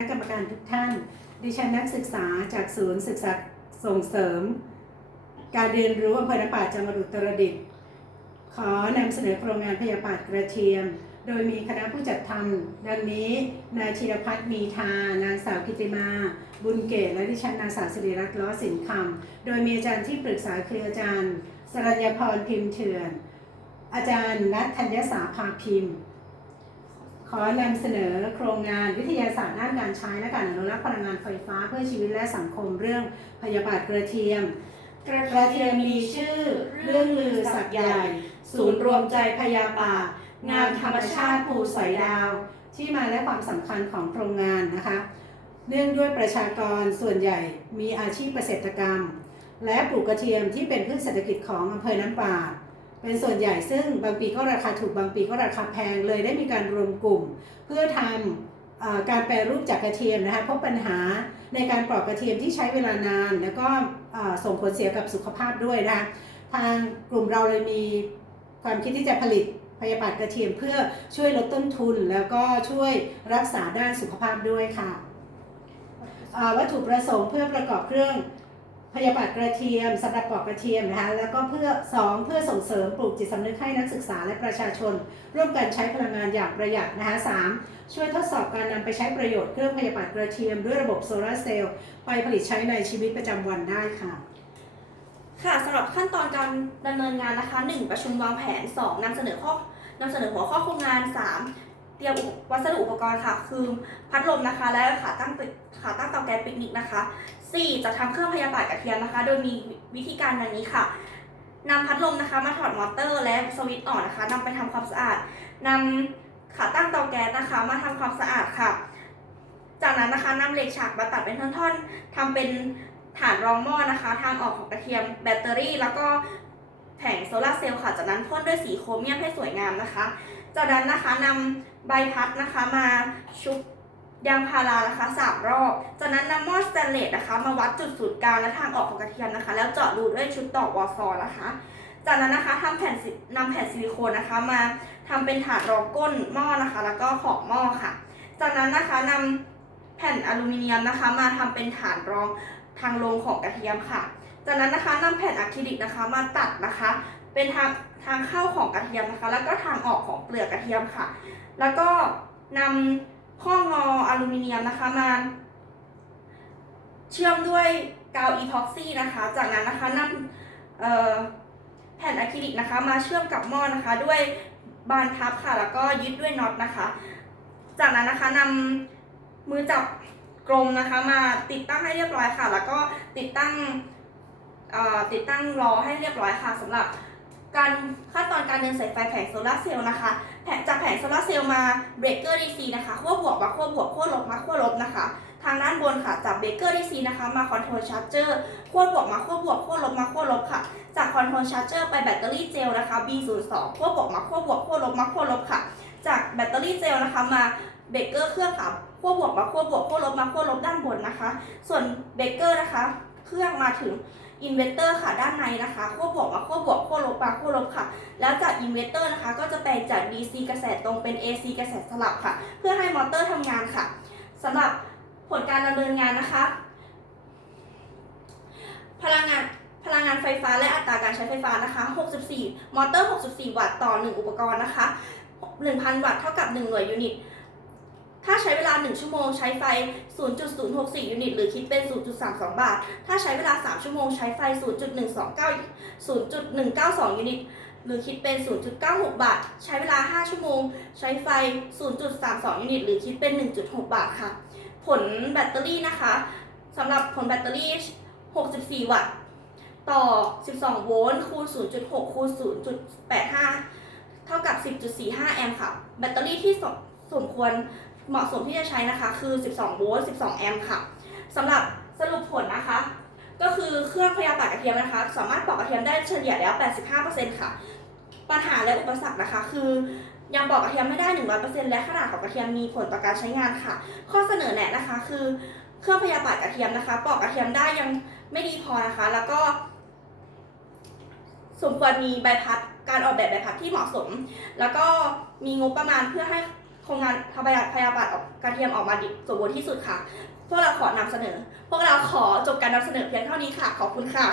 คณะกรรมการทุกท่าน ดิฉันนักศึกษาจากศูนย์ศึกษาส่งเสริม การเรียนรู้อำเภอน้ำป่าจังหวัดอุตรดิตถ์ขอนำเสนอโครงงานพยาบาทกระเทียม โดยมีคณะผู้จัดทำดังนี้ นายธีรพัฒน์มีทา นางสาวกิติมา บุญเกตและดิฉันนางสาวสิริรัตน์ล้อสินคำโดยมีอาจารย์ที่ปรึกษาคืออาจารย์ สรัญญพรพิมพ์เถื่อน อาจารย์นัทธัญสาภาพิมพ์ ขอนำเสนอโครงงานวิทยาศาสตร์ด้านการใช้และการอนุรักษ์พลังงานไฟฟ้าเพื่อชีวิตและสังคมเรื่องพยาบาทกระเทียม กระเทียมมีชื่อ เรื่องลือสักใหญ่ ศูนย์รวมใจพยาบาทงานธรรมชาติภูสอยดาว ที่มาและความสำคัญของโครงงานนะคะ เนื่องด้วยประชากรส่วนใหญ่มีอาชีพเกษตรกรรม และปลูกกระเทียมที่เป็นพืชเศรษฐกิจของอำเภอน้ำป่า เป็นส่วนใหญ่ซึ่งบางปีก็ราคาถูกบางปีก็ราคาแพงเลยได้มีการรวมกลุ่ม เพื่อทำอการแปรรูปจากกระเทียมนะคะพบปัญหาในการปลอกกระเทียมที่ใช้เวลานาน แล้วก็ส่งผลเสียกับสุขภาพด้วยนะคะทางกลุ่มเราเลยมีความคิดที่จะผลิตพยาบาทกระเทียมเพื่อช่วยลดต้นทุน แล้วก็ช่วยรักษาด้านสุขภาพด้วยค่ะวัตถุประสงค์เพื่อประกอบเครื่อง พยาบาทกระเทียมสำหรับปอกกระเทียมนะคะแล้วก็เพื่อ 2 เพื่อส่งเสริมปลูกจิตสำนึกให้นักศึกษาและประชาชน ร่วมกันใช้พลังงานอย่างประหยัดนะคะสามช่วยทดสอบการนำไปใช้ประโยชน์เครื่องพยาบาทกระเทียมด้วยระบบโซลาร์เซลล์ไปผลิตใช้ในชีวิตประจำวันได้ค่ะค่ะสำหรับขั้นตอนการดำเนินงานนะคะ 1. ประชุมวางแผน 2. นำเสนอข้อนำเสนอหัวข้อโครงงาน 3. เตรียมวัสดุอุปกรณ์ค่ะ คือพัดลมนะคะ และขาตั้งปิขาตั้งเตาแก๊สปิกนิกนะคะ 4. จะทำเครื่องพยาบาทกระเทียมนะคะ โดยมีวิธีการดังนี้ค่ะนำพัดลมนะคะมาถอดมอเตอร์และสวิตช์ออนนะคะนำไปทำความสะอาดนำขาตั้งเตาแก๊สนะคะมาทำความสะอาดค่ะ จากนั้นนะคะนำเหล็กฉากมาตัดเป็นท่อนๆทำเป็นฐานรองหม้อนะคะ ทางออกของกระเทียมแบตเตอรี่ แล้วก็แผงโซลาเซลล์ค่ะ จากนั้นพ่นด้วยสีโครเมียมให้สวยงามนะคะ จากนั้นนะคะนำใบพัดนะคะมาชุบยางพารานะคะสามรอบ จากนั้นนำหม้อสแตนเลสนะคะ มาวัดจุดศูนย์กลางและทางออกของกระเทียมนะคะ แล้วเจาะรูด้วยชุดต่อวอซอนะคะ จากนั้นนะคะทำแผ่นนำแผ่นซิลิโคนนะคะ มาทำเป็นฐานรองก้นหม้อนะคะ แล้วก็ขอบหม้อค่ะ จากนั้นนะคะนำแผ่นอลูมิเนียมนะคะ มาทำเป็นฐานรองทางลงของกระเทียมค่ะ จากนั้นนะคะนำแผ่นอะคริลิกนะคะ มาตัดนะคะ เป็นทางทางเข้าของกระเทียมนะคะ แล้วก็ทางออกของเปลือกกระเทียมค่ะ แล้วก็นำข้องออลูมิเนียมนะคะมาเชื่อมด้วยกาวอีพ็อกซี่นะคะ จากนั้นนะคะนำแผ่นอะคริลิกนะคะ มาเชื่อมกับหม้อนะคะ ด้วยบานพับค่ะ แล้วก็ยึดด้วยน็อตนะคะ จากนั้นนะคะนำมือจับกรมนะคะมาติดตั้งให้เรียบร้อยค่ะ แล้วก็ติดตั้งติดตั้งล้อให้เรียบร้อยค่ะสำหรับ การขั้นตอนการเดินสายไฟแผงโซลาเซลล์นะคะแผงจากแผงโซลาเซลล์มาเบรกเกอร์ดีซีนะคะขั้วบวกมาขั้วบวกขั้วลบมาขั้วลบนะคะ ทางด้านบนค่ะจากเบรกเกอร์ดีซีนะคะมาคอนโทรลชาร์จเจอร์ขั้วบวกมาขั้วบวกขั้วลบมาขั้วลบค่ะ จากคอนโทรลชาร์จเจอร์ไปแบตเตอรี่เจลนะคะ B02 ขั้วบวกมาขั้วบวกขั้วลบมาขั้วลบค่ะ จากแบตเตอรี่เจลนะคะมาเบรกเกอร์เครื่องค่ะขั้วบวกมาขั้วบวกขั้วลบมาขั้วลบด้านบนนะคะ ส่วนเบรกเกอร์นะคะ เครื่องมาถึง อินเวอร์เตอร์ค่ะด้านในนะคะขั้วบวกมาขั้วบวกขั้วลบมาขั้วลบค่ะ แล้วจากอินเวอร์เตอร์นะคะ ก็จะแปลงจาก DC กระแสตรงเป็น AC กระแสสลับค่ะ เพื่อให้มอเตอร์ทำงานค่ะสำหรับผลการดำเนินงานนะคะ พลังงานพลังงานไฟฟ้าและอัตราการใช้ไฟฟ้านะคะ 64 มอเตอร์ 64 วัตต์ต่อ 1 อุปกรณ์นะคะ 1,000 วัตต์เท่ากับ 1 หน่วยยูนิต ถ้าใช้เว 1 ชั่วโมงใช้ไฟ 0.064 ยูนิต หรือคิดเป็น 0.32 บาท ถ้าใช้เวลา 3 ชั่วโมงใช้ไฟ 0.129 0.192 ยูนิต หรือคิดเป็น 0.96 บาท ใช้เวลา 5 ชั่วโมง ใช้ไฟ 0.32 ยูนิต หรือคิดเป็น 1.6 บาทค่ะ ผลแบตเตอรี่นะคะสำหรับผลแบตเตอรี่ 64 วัตต์ ต่อ 12 โวลต์ คูณ 0.6 คูณ 0.85 เท่ากับ 10.45 แอมป์ค่ะ แบตเตอรี่ที่สมสมควร เหมาะสมที่จะใช้นะคะ คือ 12 โวลต์ 12 แอมป์ค่ะสำหรับสรุปผลนะคะ ก็คือเครื่องพยาบาทกระเทียมนะคะ สามารถปอกกระเทียมได้เฉลี่ยแล้ว 85%ค่ะ ปัญหาและอุปสรรคนะคะ คือยังปอกกระเทียมไม่ได้ 100%และขนาดของกระเทียมมีผลต่อการใช้งานค่ะ ข้อเสนอแนะนะคะ คือเครื่องพยาบาทกระเทียมนะคะ ปอกกระเทียมได้ยังไม่ดีพอนะคะ แล้วก็สมควรมีใบพัดการออกแบบใบพัดที่เหมาะสม แล้วก็มีงบประมาณเพื่อให้ โครงกานทำพยาพยาบาทออกกระเทียมออกมาดีสมบูรณ์ที่สุดค่ะ พวกเราขอนำเสนอ พวกเราขอจบการนำเสนอเพียงเท่านี้ค่ะ ขอบคุณค่ะ